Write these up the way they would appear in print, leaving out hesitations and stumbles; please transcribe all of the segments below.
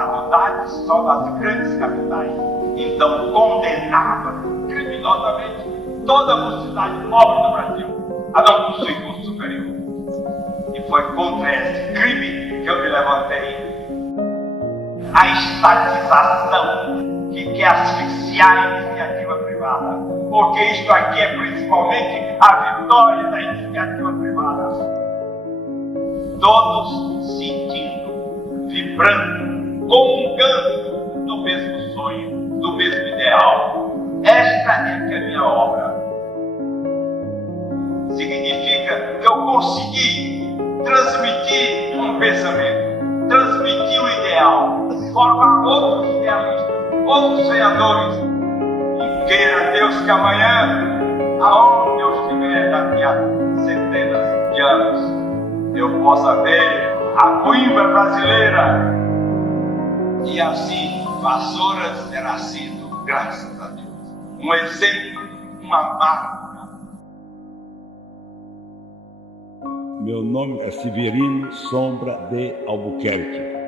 faculdades só nas grandes capitais. Então condenava criminosamente toda a mocidade pobre do Brasil a não possuir curso superior. E foi contra esse crime que eu me levantei. A estatização que quer asfixiar a iniciativa privada, porque isto aqui é principalmente a vitória da iniciativa privada. Todos sentindo, vibrando, comungando do mesmo sonho, do mesmo ideal. Esta é que é a minha obra. Significa que eu consegui transmitir um pensamento, transmitir um ideal, formar outros idealistas, outros sonhadores. E queira Deus que amanhã, aonde eu estiver daqui a centenas de anos, eu possa ver a Coimbra brasileira. E assim, Vassouras terá sido, graças a Deus, um exemplo, uma marca. Meu nome é Severino Sombra de Albuquerque.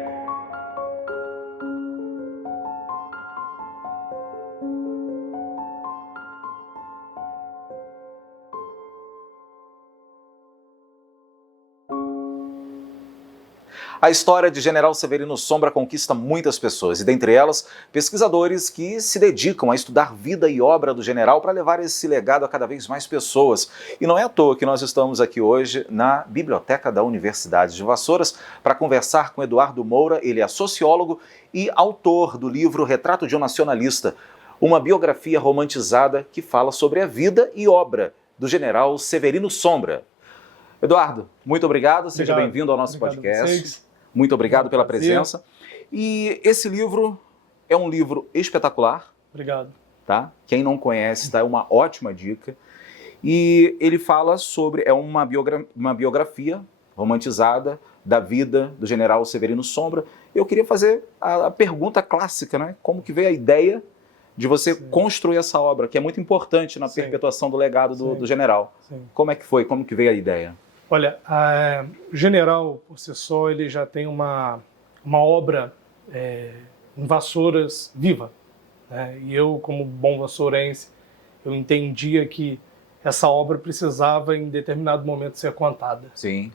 A história de General Severino Sombra conquista muitas pessoas, e dentre elas, pesquisadores que se dedicam a estudar vida e obra do general para levar esse legado a cada vez mais pessoas. E não é à toa que nós estamos aqui hoje na Biblioteca da Universidade de Vassouras para conversar com Eduardo Moura. Ele é sociólogo e autor do livro Retrato de um Nacionalista, uma biografia romantizada que fala sobre a vida e obra do general Severino Sombra. Eduardo, muito obrigado, seja bem-vindo ao nosso podcast. Muito obrigado pela presença. E esse livro é um livro espetacular. Obrigado. Tá? Quem não conhece, tá? É uma ótima dica. E ele fala sobre, é uma biografia romantizada da vida do general Severino Sombra. Eu queria fazer a pergunta clássica, né? Como que veio a ideia de você construir essa obra, que é muito importante na perpetuação do legado do general. Como é que foi? Como que veio a ideia? Olha, o general, por si só, ele já tem uma obra em Vassouras viva. Né? E eu, como bom vassourense, eu entendia que essa obra precisava, em determinado momento, ser contada. Sim.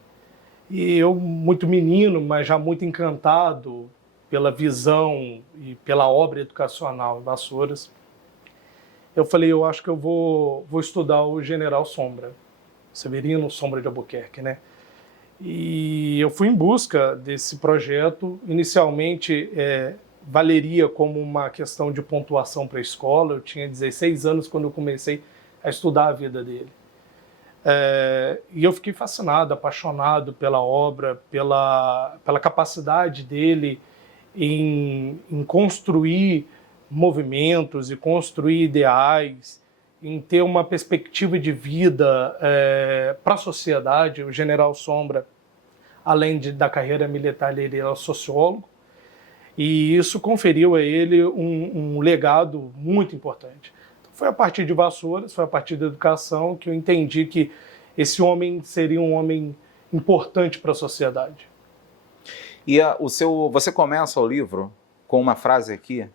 E eu, muito menino, mas já muito encantado pela visão e pela obra educacional em Vassouras, eu falei, eu acho que eu vou estudar o general Sombra. Severino Sombra de Albuquerque, né? E eu fui em busca desse projeto. Inicialmente, valeria como uma questão de pontuação para a escola. Eu tinha 16 anos quando eu comecei a estudar a vida dele. E eu fiquei fascinado, apaixonado pela obra, pela capacidade dele em construir movimentos e construir ideais, em ter uma perspectiva de vida para a sociedade. O general Sombra, além da carreira militar, ele era sociólogo, e isso conferiu a ele um legado muito importante. Então, foi a partir de Vassouras, foi a partir da educação que eu entendi que esse homem seria um homem importante para a sociedade. E você começa o livro com uma frase aqui,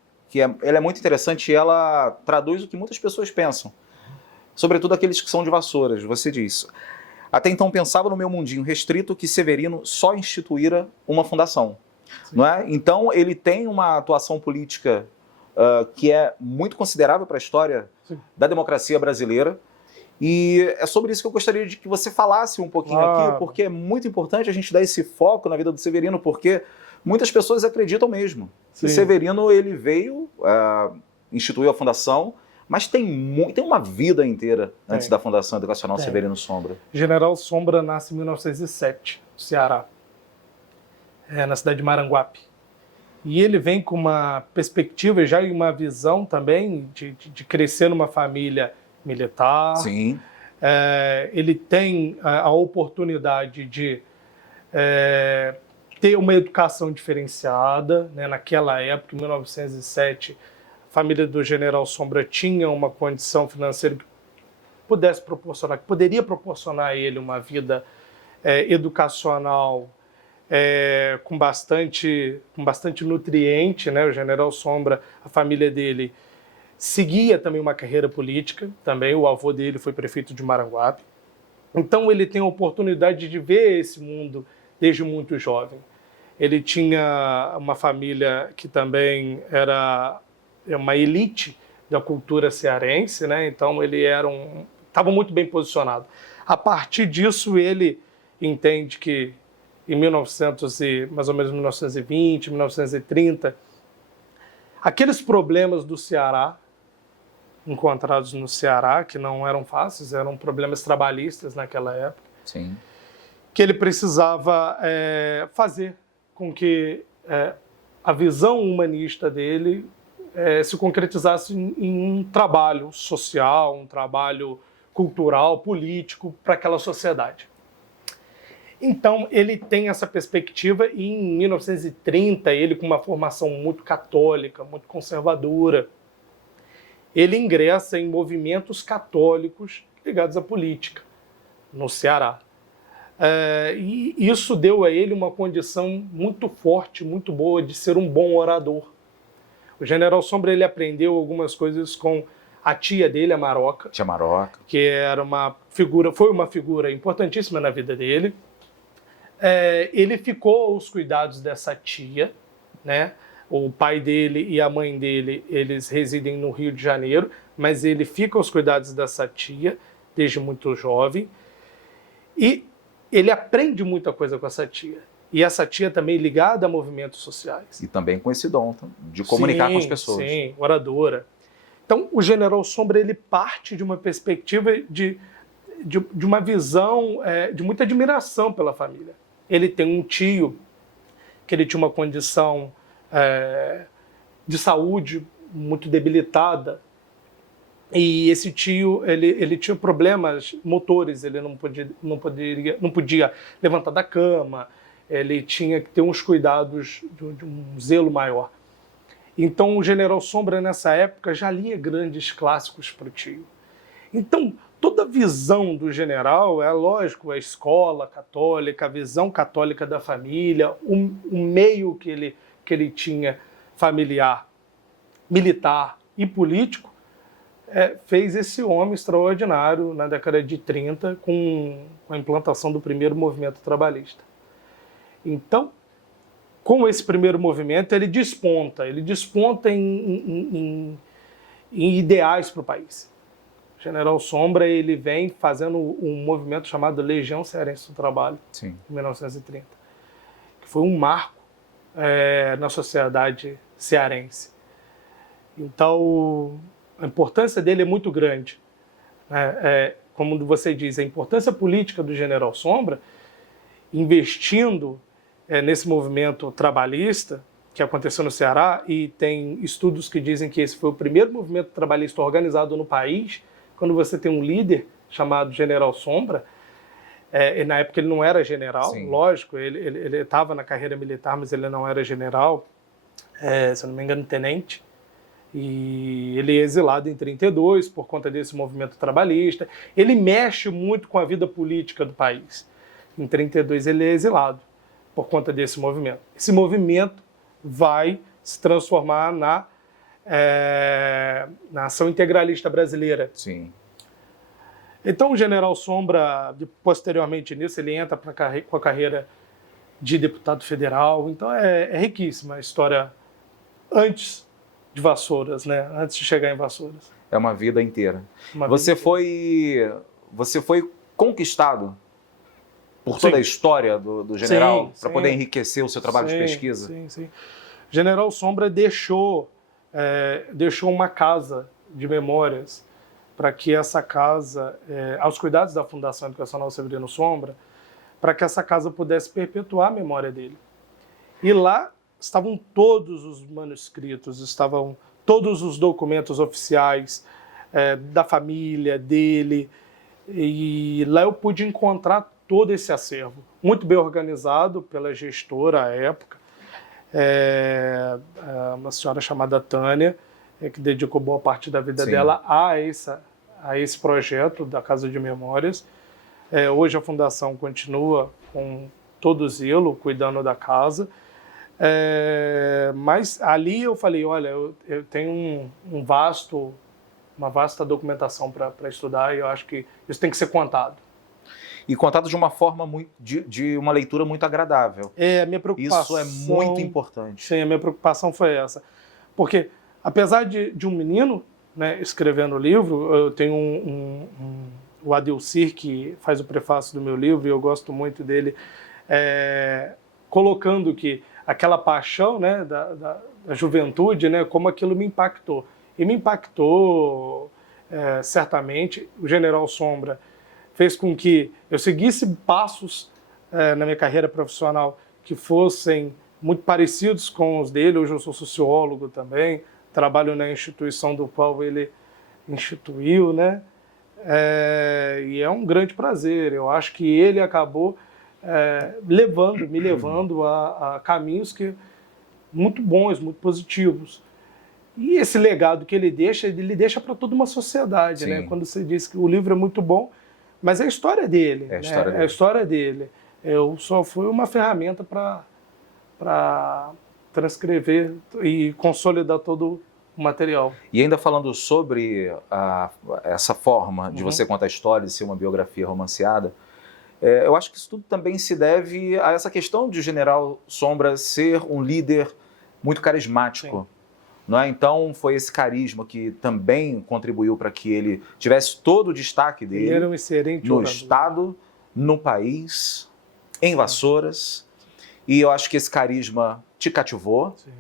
ela é muito interessante e ela traduz o que muitas pessoas pensam, sobretudo aqueles que são de Vassouras. Você diz: até então pensava no meu mundinho restrito que Severino só instituíra uma fundação. Não é? Então ele tem uma atuação política que é muito considerável para a história da democracia brasileira, e é sobre isso que eu gostaria de que você falasse um pouquinho aqui, porque é muito importante a gente dar esse foco na vida do Severino, porque muitas pessoas acreditam mesmo que Severino ele veio, instituiu a fundação, mas tem uma vida inteira antes da Fundação Educacional Severino Sombra. General Sombra nasce em 1907, no Ceará, na cidade de Maranguape. E ele vem com uma perspectiva e uma visão também de crescer numa família militar. Sim. Ele tem a oportunidade de ter uma educação diferenciada, né? Naquela época, em 1907, a família do general Sombra tinha uma condição financeira que poderia proporcionar a ele uma vida educacional com bastante nutriente, né? O General Sombra, a família dele seguia também uma carreira política, também o avô dele foi prefeito de Maranguape. Então ele tem a oportunidade de ver esse mundo desde muito jovem. Ele tinha uma família que também era uma elite da cultura cearense, né? Então ele estava muito bem posicionado. A partir disso ele entende que em mais ou menos 1920, 1930, aqueles problemas do Ceará encontrados no Ceará, que não eram fáceis, eram problemas trabalhistas naquela época, Sim. que ele precisava fazer com que a visão humanista dele se concretizasse em um trabalho social, um trabalho cultural, político para aquela sociedade. Então, ele tem essa perspectiva e em 1930, ele com uma formação muito católica, muito conservadora, ele ingressa em movimentos católicos ligados à política no Ceará. E isso deu a ele uma condição muito forte, muito boa de ser um bom orador. O General Sombra ele aprendeu algumas coisas com a tia dele, a Maroca. Tia Maroca. Que foi uma figura importantíssima na vida dele. Ele ficou aos cuidados dessa tia, né? O pai dele e a mãe dele, eles residem no Rio de Janeiro, mas ele fica aos cuidados dessa tia desde muito jovem. E ele aprende muita coisa com essa tia. E essa tia também ligada a movimentos sociais. E também com esse dom de comunicar com as pessoas. Sim, oradora. Então, o General Sombra ele parte de uma perspectiva de uma visão de muita admiração pela família. Ele tem um tio que ele tinha uma condição de saúde muito debilitada. E esse tio, ele tinha problemas motores, ele não podia levantar da cama, ele tinha que ter uns cuidados de um zelo maior. Então o General Sombra, nessa época, já lia grandes clássicos para o tio. Então, toda a visão do general, lógico, a escola católica, a visão católica da família, o meio que ele tinha familiar, militar e político, fez esse homem extraordinário na década de 30 com a implantação do primeiro movimento trabalhista. Então, com esse primeiro movimento, ele desponta em ideais para o país. O General Sombra ele vem fazendo um movimento chamado Legião Cearense do Trabalho, Sim. em 1930, que foi um marco na sociedade cearense. Então, a importância dele é muito grande. Como você diz, a importância política do General Sombra, investindo nesse movimento trabalhista que aconteceu no Ceará, e tem estudos que dizem que esse foi o primeiro movimento trabalhista organizado no país, quando você tem um líder chamado General Sombra. E na época ele não era general, Sim. Lógico, ele estava na carreira militar, mas ele não era general, se eu não me engano, tenente. E ele é exilado em 32 por conta desse movimento trabalhista. Ele mexe muito com a vida política do país. Em 32 ele é exilado por conta desse movimento. Esse movimento vai se transformar na Ação Integralista Brasileira. Sim. Então o General Sombra, posteriormente nisso, ele entra com a carreira de deputado federal. Então é riquíssima a história antes de Vassouras, né? Antes de chegar em Vassouras. É uma vida inteira. Você foi conquistado por toda a história do general para poder enriquecer o seu trabalho de pesquisa? Sim. General Sombra deixou uma casa de memórias para que essa casa, aos cuidados da Fundação Educacional Severino Sombra, para que essa casa pudesse perpetuar a memória dele. E lá estavam todos os manuscritos, estavam todos os documentos oficiais da família dele, e lá eu pude encontrar todo esse acervo, muito bem organizado pela gestora à época, uma senhora chamada Tânia, que dedicou boa parte da vida dela a esse projeto da Casa de Memórias. Hoje a Fundação continua com todo zelo, cuidando da casa. Mas ali eu falei, olha, eu tenho uma vasta documentação para estudar e eu acho que isso tem que ser contado. E contado de uma forma de uma leitura muito agradável. A minha preocupação... Isso é muito importante. Sim, a minha preocupação foi essa. Porque, apesar de um menino, né, escrevendo o livro, eu tenho o Adilcir, que faz o prefácio do meu livro, e eu gosto muito dele, colocando que aquela paixão, né, da juventude, né, como aquilo me impactou. E me impactou, certamente. O General Sombra fez com que eu seguisse passos na minha carreira profissional que fossem muito parecidos com os dele. Hoje eu sou sociólogo também, trabalho na instituição do qual ele instituiu, né? E é um grande prazer. Eu acho que ele acabou me levando a caminhos muito bons, muito positivos. E esse legado que ele deixa para toda uma sociedade, né? Quando você diz que o livro é muito bom, mas é a história dele. É a história dele. Eu só fui uma ferramenta para transcrever e consolidar todo o material. E ainda falando sobre essa forma de você contar a história, de ser uma biografia romanceada, eu acho que isso tudo também se deve a essa questão de o General Sombra ser um líder muito carismático. Sim. Não é? Então foi esse carisma que também contribuiu para que ele tivesse todo o destaque dele. Ele era um excelente no orador. Estado, no país, em Vassouras. E eu acho que esse carisma te cativou. Sim.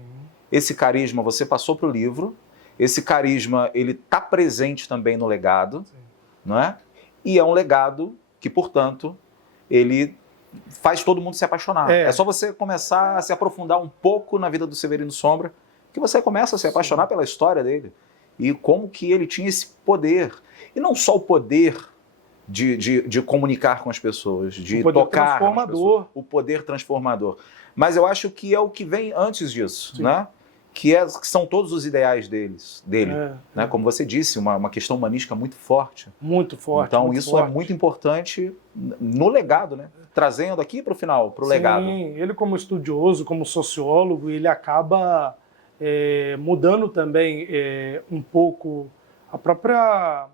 Esse carisma você passou para o livro. Esse carisma ele está presente também no legado. Sim. Não é? E é um legado que, portanto, ele faz todo mundo se apaixonar. É só você começar a se aprofundar um pouco na vida do Severino Sombra que você começa a se apaixonar pela história dele e como que ele tinha esse poder. E não só o poder de comunicar com as pessoas, de tocar com as pessoas, o poder transformador. Mas eu acho que é o que vem antes disso, né? Que são todos os ideais dele. Né? Como você disse, uma questão humanística muito forte. Muito forte. Então muito isso forte. é muito importante no legado, né? Trazendo aqui para o final, para o legado. Sim, ele como estudioso, como sociólogo, ele acaba mudando também um pouco a própria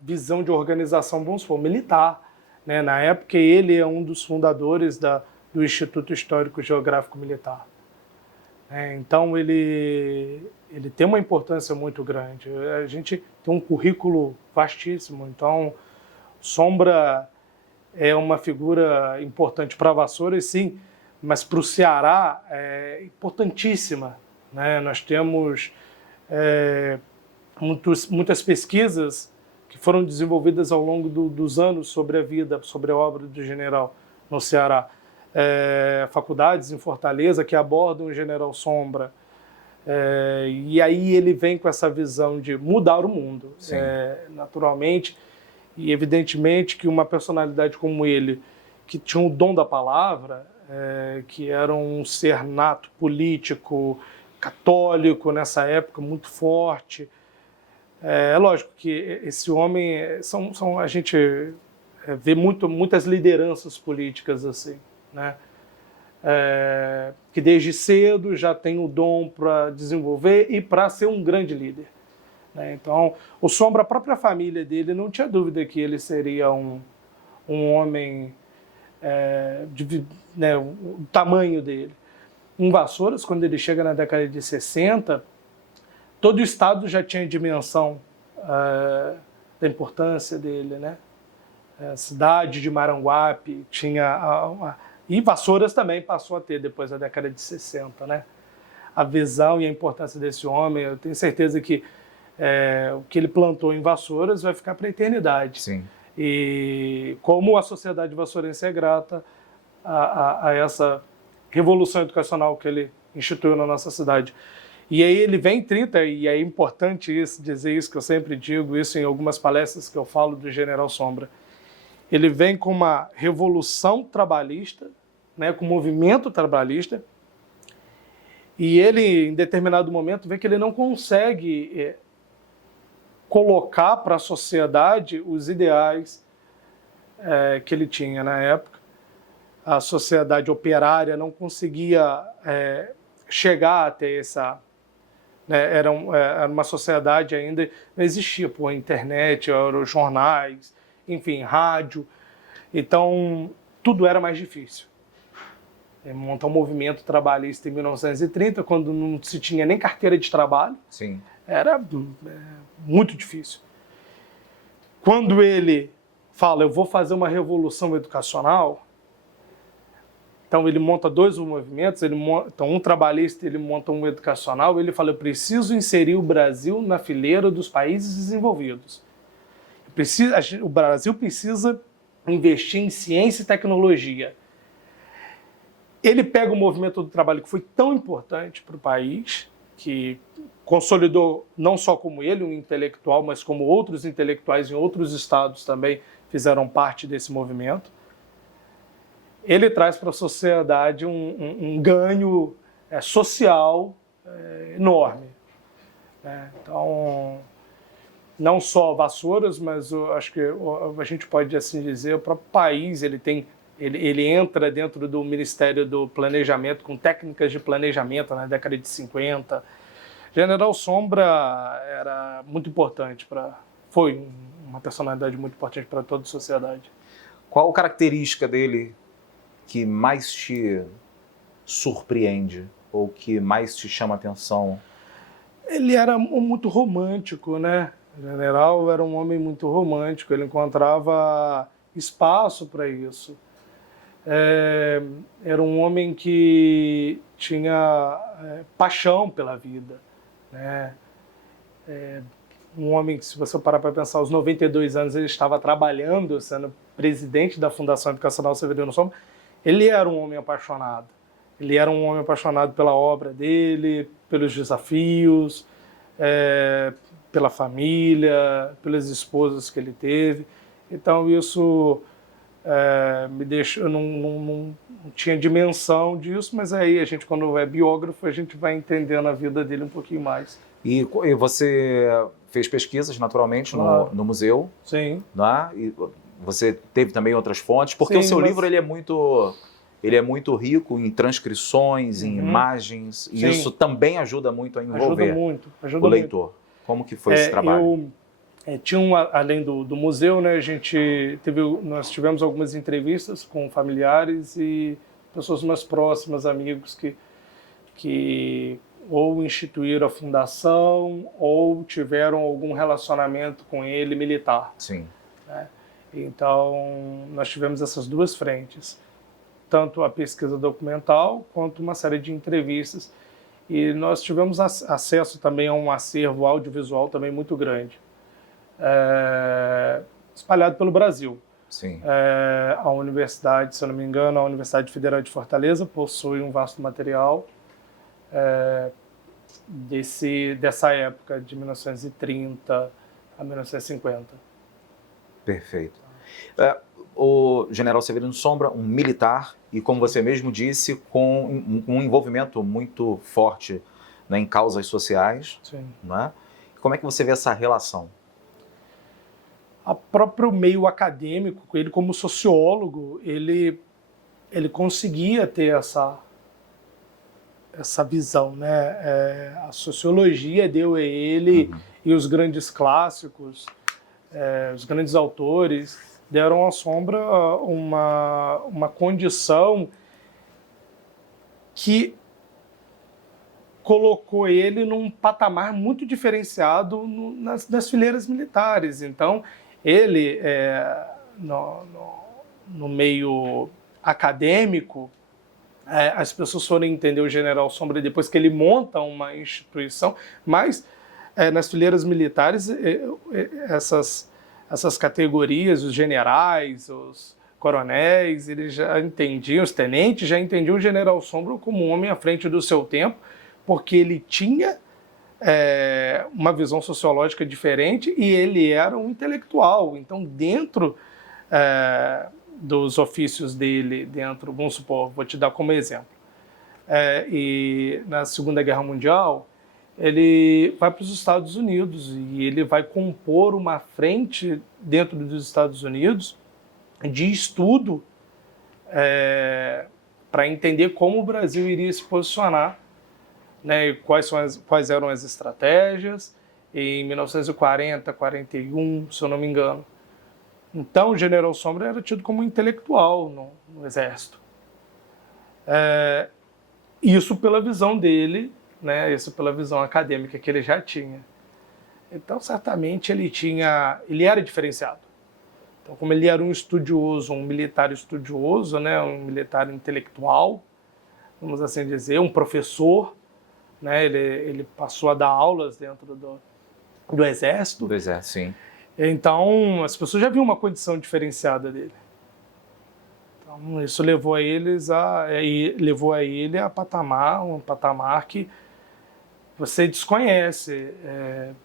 visão de organização, vamos supor, militar. Né? Na época, ele é um dos fundadores do Instituto Histórico Geográfico Militar. Então, ele tem uma importância muito grande. A gente tem um currículo vastíssimo. Então, Sombra é uma figura importante para Vassouras, sim, mas para o Ceará é importantíssima. Né? Nós temos muitas pesquisas que foram desenvolvidas ao longo dos anos sobre a vida, sobre a obra do general no Ceará. Faculdades em Fortaleza que abordam o General Sombra. E aí ele vem com essa visão de mudar o mundo, naturalmente. E evidentemente que uma personalidade como ele, que tinha o dom da palavra, que era um ser nato, político, católico nessa época, muito forte. É lógico que esse homem, a gente vê muitas lideranças políticas assim, né? Que desde cedo já tem o dom para desenvolver e para ser um grande líder. Né? Então, o Sombra, a própria família dele, não tinha dúvida que ele seria um homem o tamanho dele. Em Vassouras, quando ele chega na década de 60, todo o estado já tinha dimensão da importância dele, né? A cidade de Maranguape tinha... E Vassouras também passou a ter, depois da década de 60, né? A visão e a importância desse homem, eu tenho certeza que o que ele plantou em Vassouras vai ficar para a eternidade. Sim. E como a sociedade vassourense é grata a essa revolução educacional que ele instituiu na nossa cidade. E aí ele vem em 30, e é importante dizer isso, que eu sempre digo isso em algumas palestras que eu falo do General Sombra. Ele vem com uma revolução trabalhista, né, com um movimento trabalhista, e ele, em determinado momento, vê que ele não consegue colocar para a sociedade os ideais que ele tinha na época. a sociedade operária não conseguia chegar até essa... Né, era uma sociedade ainda, não existia a internet, os jornais, enfim, rádio. Então, tudo era mais difícil. Montar um movimento trabalhista em 1930, quando não se tinha nem carteira de trabalho, Sim. era muito difícil. Quando ele fala, eu vou fazer uma revolução educacional, então ele monta dois movimentos, então um trabalhista, ele monta um educacional, ele fala, eu preciso inserir o Brasil na fileira dos países desenvolvidos. O Brasil precisa investir em ciência e tecnologia. Ele pega o movimento do trabalho que foi tão importante para o país, que consolidou não só como ele, um intelectual, mas como outros intelectuais em outros estados também fizeram parte desse movimento. Ele traz para a sociedade um ganho social enorme. Então, não só Vassouras, mas eu acho que a gente pode assim dizer, o próprio país ele entra dentro do Ministério do Planejamento com técnicas de planejamento na década de 50. General Sombra era muito importante foi uma personalidade muito importante para toda a sociedade. Qual característica dele que mais te surpreende ou que mais te chama a atenção? Ele era muito romântico, né? O general era um homem muito romântico, ele encontrava espaço para isso. Era um homem que tinha paixão pela vida, né? Um homem que, se você parar para pensar, aos 92 anos ele estava trabalhando, sendo presidente da Fundação Educacional Severino Sombra. Ele era um homem apaixonado. Ele era um homem apaixonado pela obra dele, pelos desafios, pela família, pelas esposas que ele teve. Então isso me deixou, eu não tinha dimensão disso, mas aí a gente, quando é biógrafo, a gente vai entendendo a vida dele um pouquinho mais. E você fez pesquisas, naturalmente, no museu. Sim. Né? E você teve também outras fontes, porque Sim, o seu livro ele é muito rico em transcrições, em imagens, e Sim. isso também ajuda muito a envolver ajuda o leitor. Muito. Como que foi esse trabalho? Além do museu, né, nós tivemos algumas entrevistas com familiares e pessoas mais próximas, amigos que ou instituíram a fundação ou tiveram algum relacionamento com ele militar. Sim. Né? Então, nós tivemos essas duas frentes, tanto a pesquisa documental quanto uma série de entrevistas. E nós tivemos acesso também a um acervo audiovisual também muito grande, espalhado pelo Brasil. Sim. A universidade, se eu não me engano, a Universidade Federal de Fortaleza possui um vasto material dessa época, de 1930 a 1950. Perfeito. O general Severino Sombra, um militar, e como você mesmo disse, com um envolvimento muito forte, né, em causas sociais. Sim. Né? Como é que você vê essa relação? O próprio meio acadêmico, ele como sociólogo, ele conseguia ter essa visão, né? A sociologia deu a ele, e os grandes clássicos, os grandes autores, deram à Sombra uma condição que colocou ele num patamar muito diferenciado nas fileiras militares. Então, ele, no meio acadêmico, as pessoas foram entender o general Sombra depois que ele monta uma instituição, mas nas fileiras militares, essas categorias, os generais, os coronéis, eles já entendiam, os tenentes já entendiam o general Sombra como um homem à frente do seu tempo, porque ele tinha uma visão sociológica diferente e ele era um intelectual. Então, dentro dos ofícios dele, vamos supor, vou te dar como exemplo, e na Segunda Guerra Mundial, ele vai para os Estados Unidos e ele vai compor uma frente dentro dos Estados Unidos de estudo para entender como o Brasil iria se posicionar, né, e quais eram as estratégias, em 1940, 41, se eu não me engano. Então, o General Sombra era tido como intelectual no Exército. Isso pela visão dele, né, isso pela visão acadêmica que ele já tinha. Então, certamente, ele era diferenciado. Então, como ele era um estudioso, um militar estudioso, né, um militar intelectual, vamos assim dizer, um professor, né, ele passou a dar aulas dentro do Exército. Do Exército, sim. Então, as pessoas já viam uma condição diferenciada dele. Então, isso levou a ele a um patamar que você desconhece.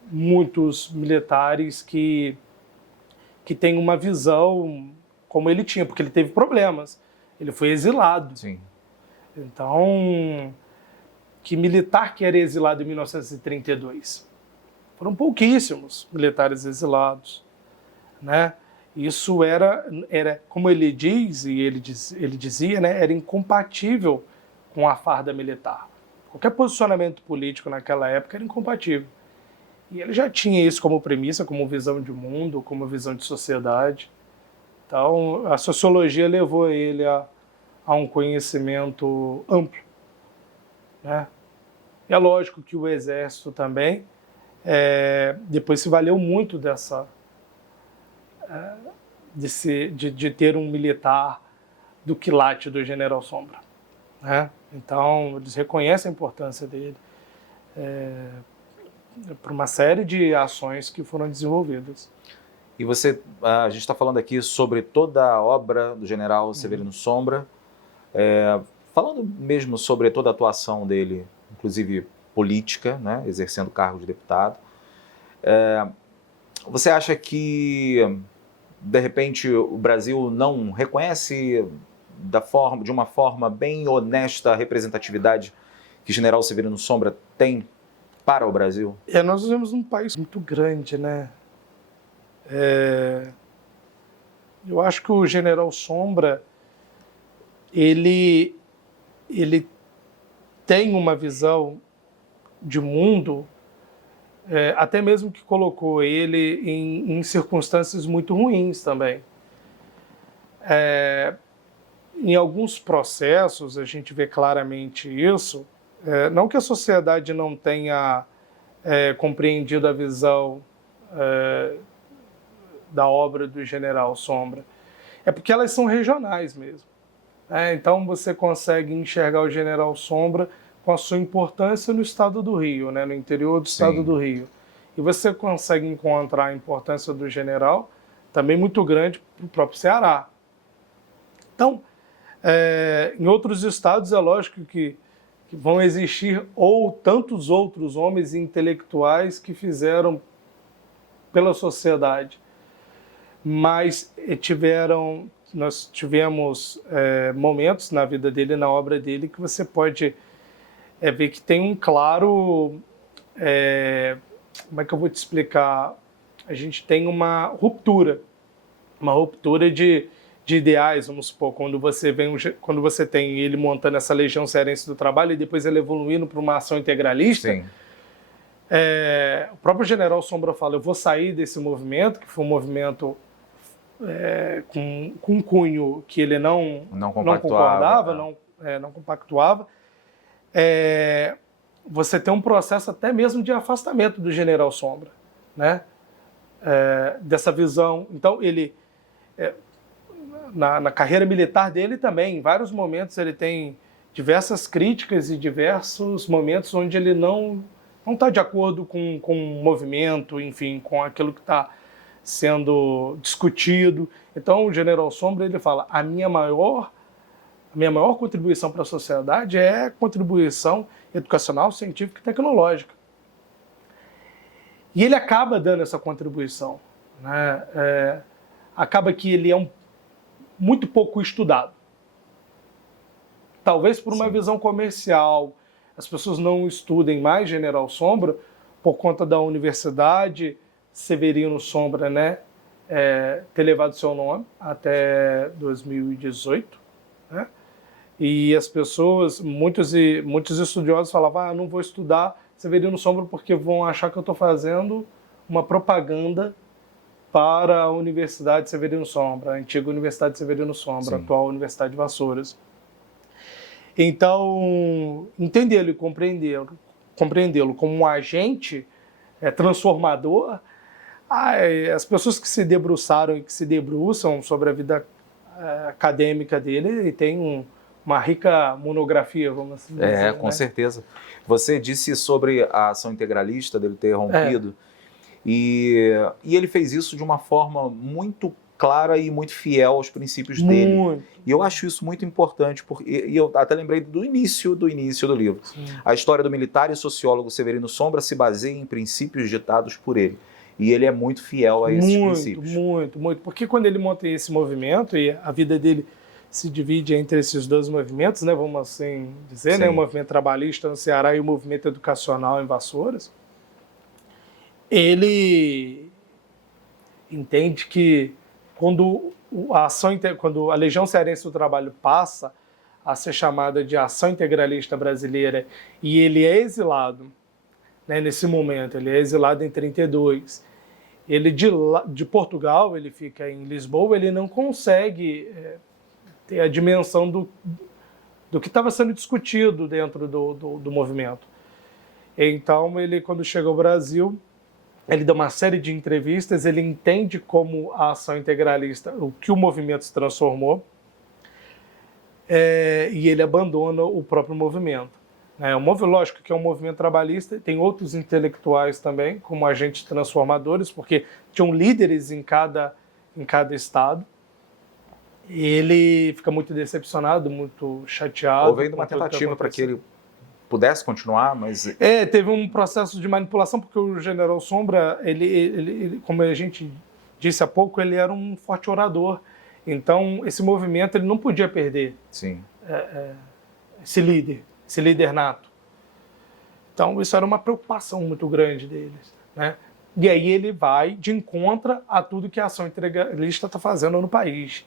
Muitos militares que têm uma visão como ele tinha, porque ele teve problemas. Ele foi exilado. Sim. Então, que militar que era exilado em 1932? Foram pouquíssimos militares exilados, né? Isso era como ele diz, e ele dizia, né, era incompatível com a farda militar. Qualquer posicionamento político naquela época era incompatível. E ele já tinha isso como premissa, como visão de mundo, como visão de sociedade. Então, a sociologia levou ele a um conhecimento amplo, né? E é lógico que o Exército também depois se valeu muito de ter um militar do quilate do General Sombra, né? Então, eles reconhecem a importância dele por uma série de ações que foram desenvolvidas. E a gente está falando aqui sobre toda a obra do General Severino Sombra, falando mesmo sobre toda a atuação dele, inclusive política, né, exercendo o cargo de deputado. Você acha que, de repente, o Brasil não reconhece de uma forma bem honesta a representatividade que o General Severino Sombra tem para o Brasil? Nós vivemos num país muito grande, né? Eu acho que o General Sombra, ele tem uma visão de mundo, até mesmo que colocou ele em circunstâncias muito ruins também. Em alguns processos, a gente vê claramente isso, não que a sociedade não tenha compreendido a visão da obra do General Sombra, é porque elas são regionais mesmo. Então você consegue enxergar o General Sombra com a sua importância no estado do Rio, né, no interior do estado do Rio. E você consegue encontrar a importância do general também muito grande para o próprio Ceará. Então, em outros estados é lógico que vão existir tantos outros homens intelectuais que fizeram pela sociedade. Mas nós tivemos momentos na vida dele, na obra dele, que você pode ver que tem um claro... como é que eu vou te explicar? A gente tem uma ruptura de ideais, vamos supor, quando você tem ele montando essa Legião Cearense do Trabalho e depois ele evoluindo para uma ação integralista. Sim. O próprio General Sombra fala, eu vou sair desse movimento, que foi um movimento com um cunho que ele não concordava, não compactuava. Você tem um processo até mesmo de afastamento do General Sombra, né? Dessa visão. Então, ele, na carreira militar dele também, em vários momentos ele tem diversas críticas e diversos momentos onde ele não está de acordo com o movimento, enfim, com aquilo que está sendo discutido. Então, o General Sombra, ele fala, a minha maior contribuição para a sociedade é a contribuição educacional, científica e tecnológica. E ele acaba dando essa contribuição, né? Acaba que ele é muito pouco estudado. Talvez por uma visão comercial, as pessoas não estudem mais General Sombra por conta da Universidade Severino Sombra, né? Ter levado seu nome até 2018. né? E as pessoas, muitos estudiosos falavam, não vou estudar Severino Sombra porque vão achar que eu estou fazendo uma propaganda para a Universidade Severino Sombra, a antiga Universidade Severino Sombra, a atual Universidade de Vassouras. Então, entendê-lo e compreendê-lo como um agente transformador, as pessoas que se debruçaram e que se debruçam sobre a vida acadêmica dele, ele tem uma rica monografia, vamos assim dizer. Com certeza. Você disse sobre a ação integralista dele ter rompido, e ele fez isso de uma forma muito clara e muito fiel aos princípios dele. E eu acho isso muito importante, e eu até lembrei do início do livro. Sim. A história do militar e sociólogo Severino Sombra se baseia em princípios ditados por ele. E ele é muito fiel a esses princípios. Muito. Porque quando ele monta esse movimento, e a vida dele se divide entre esses dois movimentos, né, vamos assim dizer, né, o movimento trabalhista no Ceará e o movimento educacional em Vassouras, ele entende que quando a Legião Cearense do Trabalho passa a ser chamada de Ação Integralista Brasileira e ele é exilado, né, nesse momento, ele é exilado em 1932, ele de Portugal, ele fica em Lisboa, ele não consegue ter a dimensão do que estava sendo discutido dentro do movimento. Então, ele, quando chega ao Brasil, ele dá uma série de entrevistas, ele entende como a ação integralista, o que o movimento se transformou, e ele abandona o próprio movimento. Lógico que é um movimento trabalhista, tem outros intelectuais também, como agentes transformadores, porque tinham líderes em cada estado. E ele fica muito decepcionado, muito chateado. Houve ainda uma tentativa para que ele pudesse continuar, mas... Teve um processo de manipulação, porque o general Sombra, ele, como a gente disse há pouco, ele era um forte orador. Então, esse movimento ele não podia perder. Sim. Esse líder nato. Então, isso era uma preocupação muito grande deles, né? E aí ele vai de encontro a tudo que a ação integralista está fazendo no país.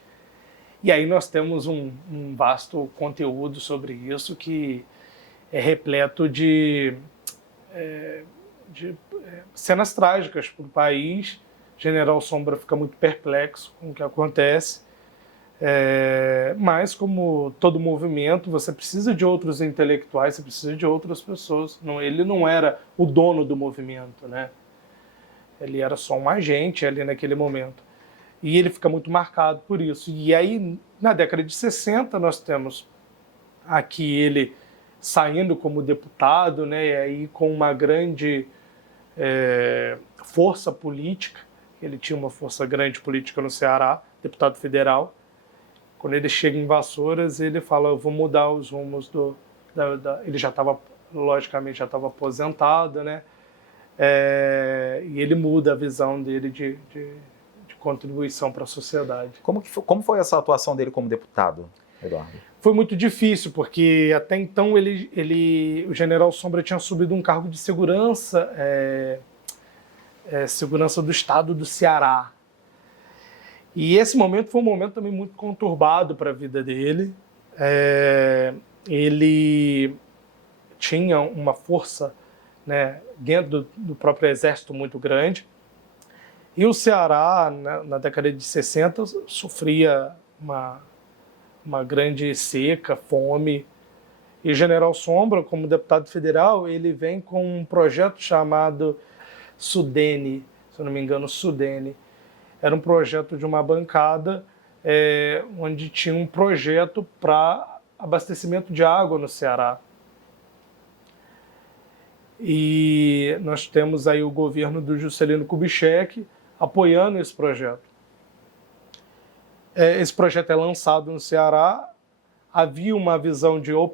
E aí nós temos um vasto conteúdo sobre isso que é repleto de cenas trágicas para o país. General Sombra fica muito perplexo com o que acontece. Mas, como todo movimento, você precisa de outros intelectuais, você precisa de outras pessoas. Ele não era o dono do movimento, né? Ele era só um agente ali naquele momento. E ele fica muito marcado por isso. E aí, na década de 60, nós temos aqui ele saindo como deputado, né? E aí com uma grande força política. Ele tinha uma força grande política no Ceará, deputado federal. Quando ele chega em Vassouras, ele fala, eu vou mudar os rumos ele já estava, logicamente, já estava aposentado, né? E ele muda a visão dele de contribuição para a sociedade. Como foi essa atuação dele como deputado, Eduardo? Foi muito difícil, porque até então o general Sombra tinha assumido um cargo de segurança, segurança do estado do Ceará. E esse momento foi um momento também muito conturbado para a vida dele. Ele tinha uma força, né, dentro do próprio exército muito grande. E o Ceará, na década de 60, sofria uma grande seca, fome. E o general Sombra, como deputado federal, ele vem com um projeto chamado Sudene, se eu não me engano, Sudene. Era um projeto de uma bancada onde tinha um projeto para abastecimento de água no Ceará. E nós temos aí o governo do Juscelino Kubitschek apoiando esse projeto. Esse projeto é lançado no Ceará. Havia uma visão de, o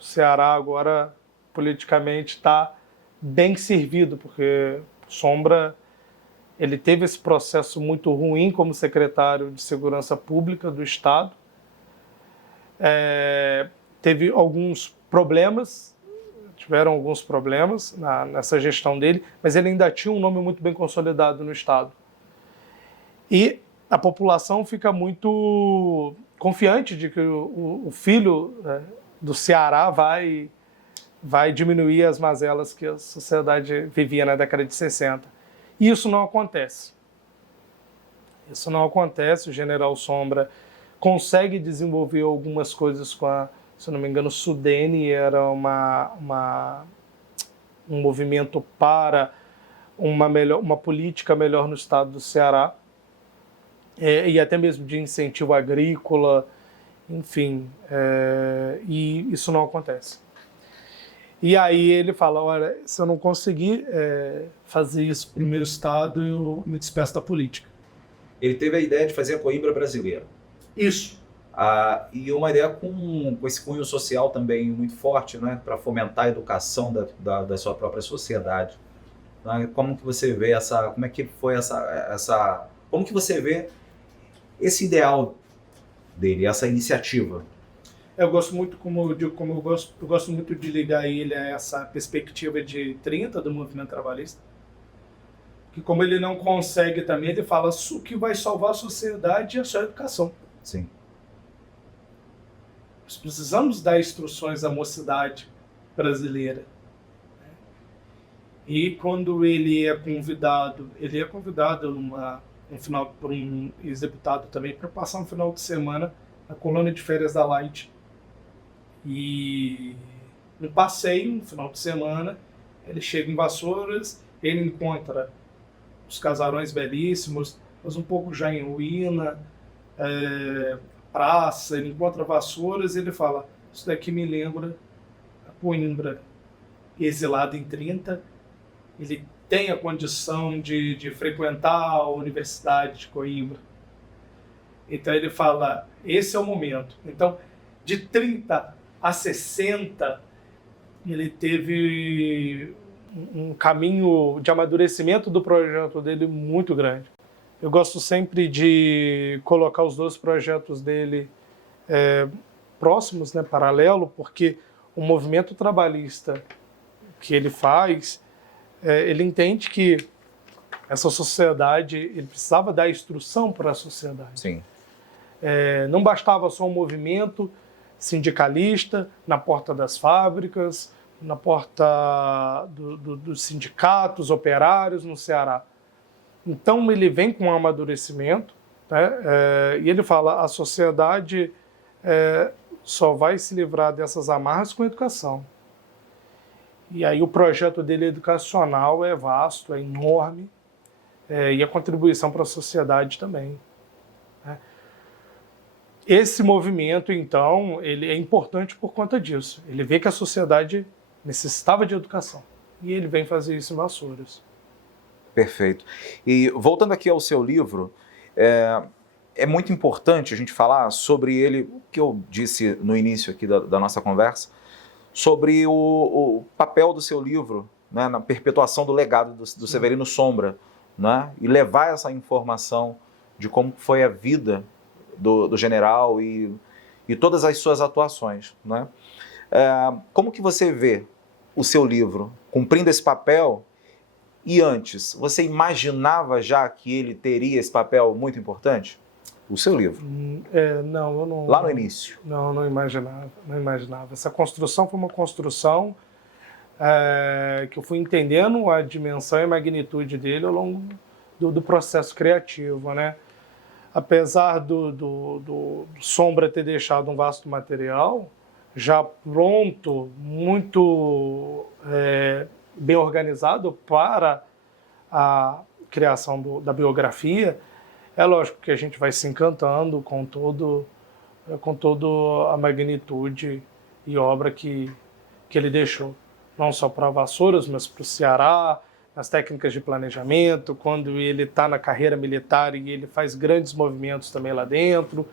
Ceará agora politicamente está bem servido, porque Sombra ele teve esse processo muito ruim como secretário de Segurança Pública do Estado. Teve alguns problemas, tiveram alguns problemas nessa gestão dele, mas ele ainda tinha um nome muito bem consolidado no Estado. E a população fica muito confiante de que o filho do Ceará vai diminuir as mazelas que a sociedade vivia na década de 60. E isso não acontece. Isso não acontece. O general Sombra consegue desenvolver algumas coisas com se eu não me engano, Sudene era um movimento para uma política melhor no estado do Ceará, e até mesmo de incentivo agrícola, enfim, e isso não acontece. E aí ele fala, olha, se eu não conseguir fazer isso para o meu estado, eu me despeço da política. Ele teve a ideia de fazer a Coimbra brasileira. Isso. E uma ideia com esse cunho social também muito forte, né, para fomentar a educação da sua própria sociedade. Como que você vê como é que foi como que você vê esse ideal dele, essa iniciativa? Eu gosto muito, eu gosto muito de ligar ele a essa perspectiva de 30 do movimento trabalhista, que como ele não consegue também, ele fala o que vai salvar a sociedade é a sua educação. Sim. Nós precisamos dar instruções à mocidade brasileira. E quando ele é convidado por um ex-deputado também para passar um final de semana na colônia de férias da Light. E no passeio, no final de semana, ele chega em Vassouras, ele encontra os casarões belíssimos, mas um pouco já em ruína, praça, ele encontra Vassouras e ele fala, isso daqui me lembra a Coimbra, exilado em 30, ele tem a condição de frequentar a Universidade de Coimbra. Então ele fala, esse é o momento. Então, de 30 a 60, ele teve um caminho de amadurecimento do projeto dele muito grande. Eu gosto sempre de colocar os dois projetos dele próximos, né, paralelo, porque o movimento trabalhista que ele faz, ele entende que essa sociedade, ele precisava dar instrução para a sociedade. Sim. Não bastava só um movimento sindicalista na porta das fábricas, na porta dos sindicatos operários no Ceará. Então ele vem com um amadurecimento, né? E ele fala, a sociedade só vai se livrar dessas amarras com educação. E aí o projeto dele educacional é vasto, é enorme, e a contribuição para a sociedade também. Né? Esse movimento, então, ele é importante por conta disso. Ele vê que a sociedade necessitava de educação. E ele vem fazer isso em Vassouras. Perfeito. E voltando aqui ao seu livro, é muito importante a gente falar sobre ele, o que eu disse no início aqui da nossa conversa, sobre o papel do seu livro, né, na perpetuação do legado do Severino Sombra, né, e levar essa informação de como foi a vida do general e todas as suas atuações. Né? Como que você vê o seu livro cumprindo esse papel? E antes, você imaginava já que ele teria esse papel muito importante? O seu livro? Não, eu não... Lá no início? Não imaginava. Essa construção foi uma construção que eu fui entendendo a dimensão e a magnitude dele ao longo do processo criativo, né? Apesar do Sombra ter deixado um vasto material, já pronto, muito bem organizado para a criação da biografia, é lógico que a gente vai se encantando com toda a magnitude e obra que ele deixou, não só para Vassouras, mas para o Ceará, nas técnicas de planejamento, quando ele está na carreira militar e ele faz grandes movimentos também lá dentro,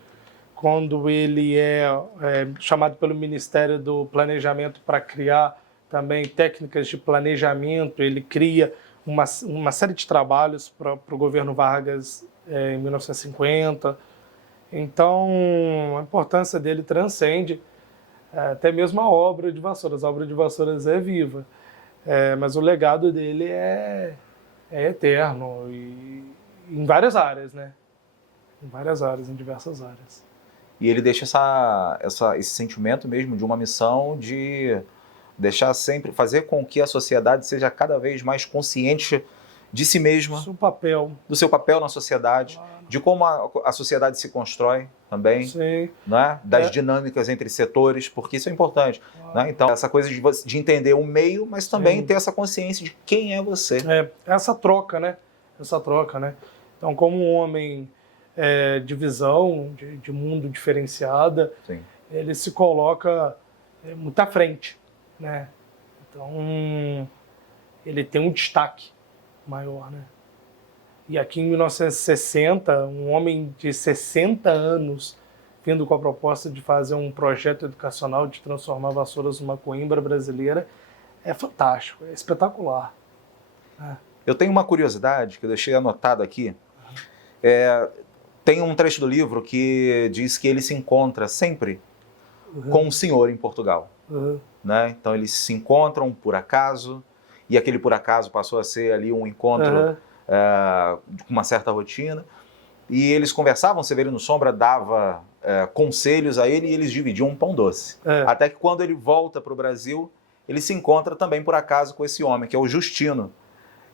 quando ele é chamado pelo Ministério do Planejamento para criar também técnicas de planejamento, ele cria uma série de trabalhos para o governo Vargas em 1950. Então, a importância dele transcende até mesmo a obra de Vassouras. A obra de Vassouras é viva, mas o legado dele é eterno e em várias áreas, né? Em várias áreas, em diversas áreas. E ele deixa esse sentimento mesmo de uma missão de deixar sempre, fazer com que a sociedade seja cada vez mais consciente de si mesma, Seu papel. do seu papel na sociedade, de como a sociedade se constrói também, Sim. né? Das dinâmicas entre setores, porque isso é importante. Né? Então, essa coisa de entender o meio, mas também ter essa consciência de quem é você. Essa troca, né? Então, como um homem de visão, de mundo diferenciada, Sim. ele se coloca muito à frente, né? Então, ele tem um destaque maior, né? E aqui em 1960, um homem de 60 anos vindo com a proposta de fazer um projeto educacional de transformar Vassouras numa Coimbra brasileira é fantástico, é espetacular. Eu tenho uma curiosidade que eu deixei anotado aqui. Tem um trecho do livro que diz que ele se encontra sempre com um senhor em Portugal. Né? Então eles se encontram por acaso, e aquele por acaso passou a ser ali um encontro com uma certa rotina. E eles conversavam, Severino Sombra dava conselhos a ele e eles dividiam um pão doce. Até que quando ele volta para o Brasil, ele se encontra também por acaso com esse homem, que é o Justino.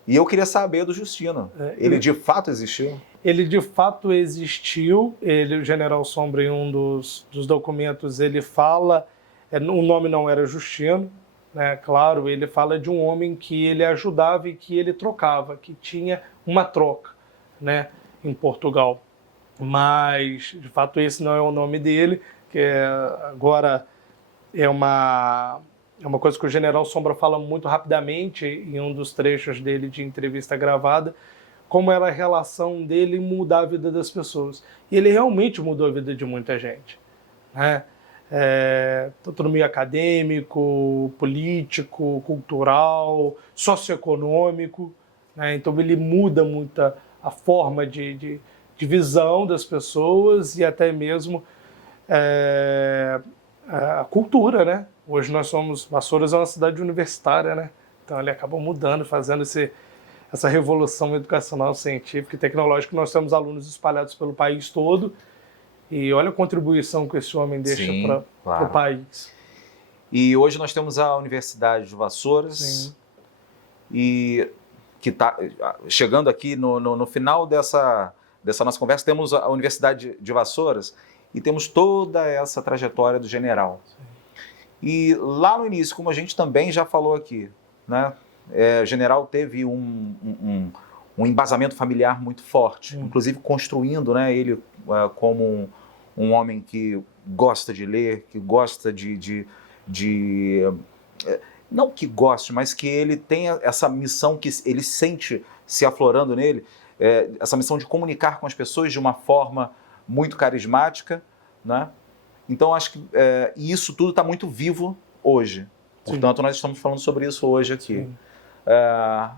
E eu queria saber do Justino. Ele de fato existiu? Ele de fato existiu. O General Sombra, em um dos documentos, ele fala, o nome não era Justino, né? Claro, ele fala de um homem que ele ajudava e que ele trocava, que tinha uma troca, né, em Portugal. Mas, de fato, esse não é o nome dele, que agora é uma coisa que o General Sombra fala muito rapidamente em um dos trechos dele de entrevista gravada, como era a relação dele mudar a vida das pessoas. E ele realmente mudou a vida de muita gente, né? Tanto no meio acadêmico, político, cultural, socioeconômico, né? Então ele muda muito a forma de visão das pessoas e até mesmo a cultura, né? Hoje Vassouras é uma cidade universitária, né? Então ele acabou mudando, fazendo essa revolução educacional, científica e tecnológica. Nós temos alunos espalhados pelo país todo. E olha a contribuição que esse homem deixa para o país. E hoje nós temos a Universidade de Vassouras. Sim. E que está chegando aqui no final dessa nossa conversa, temos a Universidade de Vassouras e temos toda essa trajetória do general. Sim. E lá no início, como a gente também já falou aqui, né, o general teve um embasamento familiar muito forte, inclusive construindo, né, ele como um homem que gosta de ler, que gosta não que goste, mas que ele tenha essa missão que ele sente se aflorando nele, essa missão de comunicar com as pessoas de uma forma muito carismática, né? Então, acho que e isso tudo está muito vivo hoje. Portanto, nós estamos falando sobre isso hoje aqui.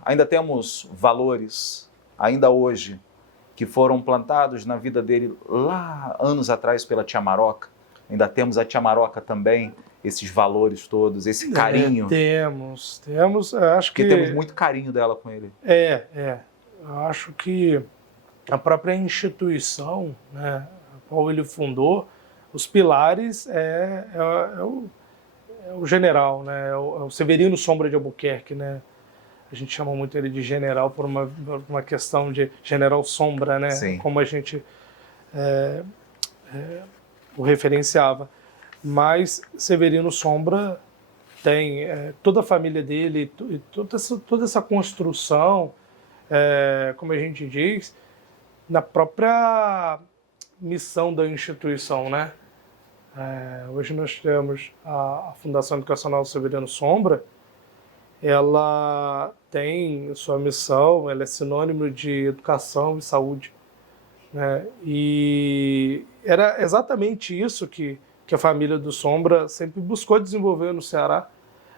Ainda temos valores, ainda hoje, que foram plantados na vida dele lá anos atrás pela tia Maroca. Ainda temos a tia Maroca também, esses valores todos, esse carinho. Temos. Acho que temos muito carinho dela com ele. Eu acho que a própria instituição, né, a qual ele fundou, os pilares é o general, né, é o Severino Sombra de Albuquerque, né? A gente chama muito ele de general por uma questão de general Sombra, né? Sim. Como a gente o referenciava. Mas Severino Sombra tem toda a família dele, toda essa construção, como a gente diz, na própria missão da instituição, né? Hoje nós temos a Fundação Educacional Severino Sombra. Ela tem sua missão, ela é sinônimo de educação e saúde, né? E era exatamente isso que a família do Sombra sempre buscou desenvolver no Ceará,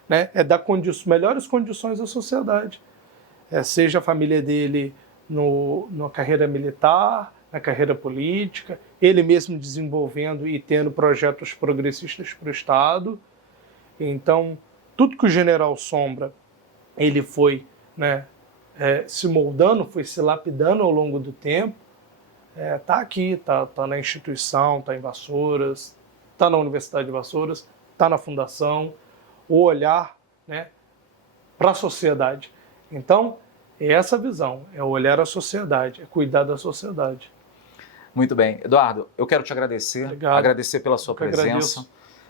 né? Dar melhores condições à sociedade, seja a família dele na carreira militar, na carreira política, ele mesmo desenvolvendo e tendo projetos progressistas para o Estado. Então, tudo que o general Sombra ele foi, né, se moldando, foi se lapidando ao longo do tempo, Tá aqui, tá na instituição, tá em Vassouras, tá na Universidade de Vassouras, tá na fundação, o olhar, né, para a sociedade. Então, é essa visão, é olhar a sociedade, é cuidar da sociedade. Muito bem. Eduardo, eu quero te agradecer. Obrigado. Agradecer pela sua presença,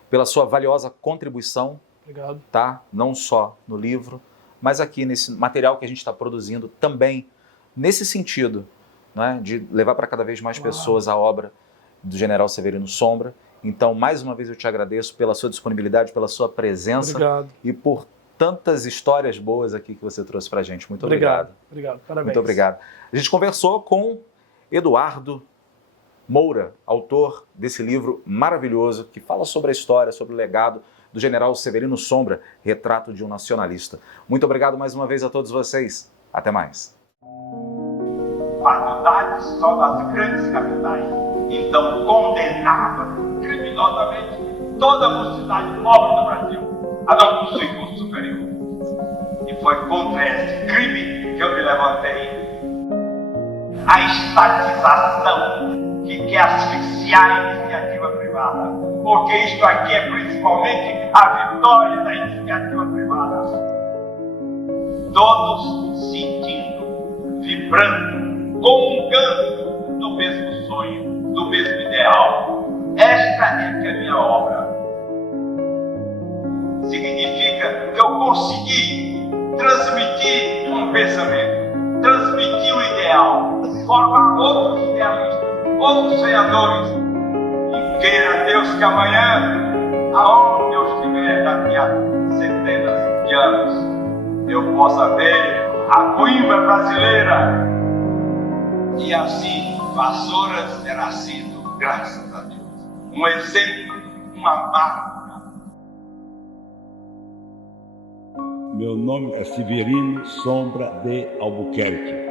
pela sua valiosa contribuição. Obrigado. Tá? Não só no livro, mas aqui nesse material que a gente está produzindo também, nesse sentido, né, de levar para cada vez mais pessoas a obra do General Severino Sombra. Então, mais uma vez eu te agradeço pela sua disponibilidade, pela sua presença. Obrigado. E por tantas histórias boas aqui que você trouxe para a gente. Muito obrigado. Obrigado. Parabéns. Muito obrigado. A gente conversou com Eduardo Moura, autor desse livro maravilhoso que fala sobre a história, sobre o legado do General Severino Sombra, Retrato de um Nacionalista. Muito obrigado mais uma vez a todos vocês. Até mais. Faculdades só das grandes capitais. Então condenava criminosamente toda a mocidade pobre do Brasil a não possuir curso superior. E foi contra esse crime que eu me levantei. A estatização que quer asfixiar a iniciativa privada. Porque isto aqui é principalmente a vitória da iniciativa privada. Todos sentindo, vibrando, comungando do mesmo sonho, do mesmo ideal. Esta é que é a minha obra. Significa que eu consegui transmitir um pensamento, transmitir o ideal, formar outros idealistas, outros sonhadores. E queira Deus que amanhã, aonde eu estiver daqui a centenas de anos, eu possa ver a Coimbra brasileira. E assim, Vassouras terá sido, graças a Deus, um exemplo, uma marca. Meu nome é Severino Sombra de Albuquerque.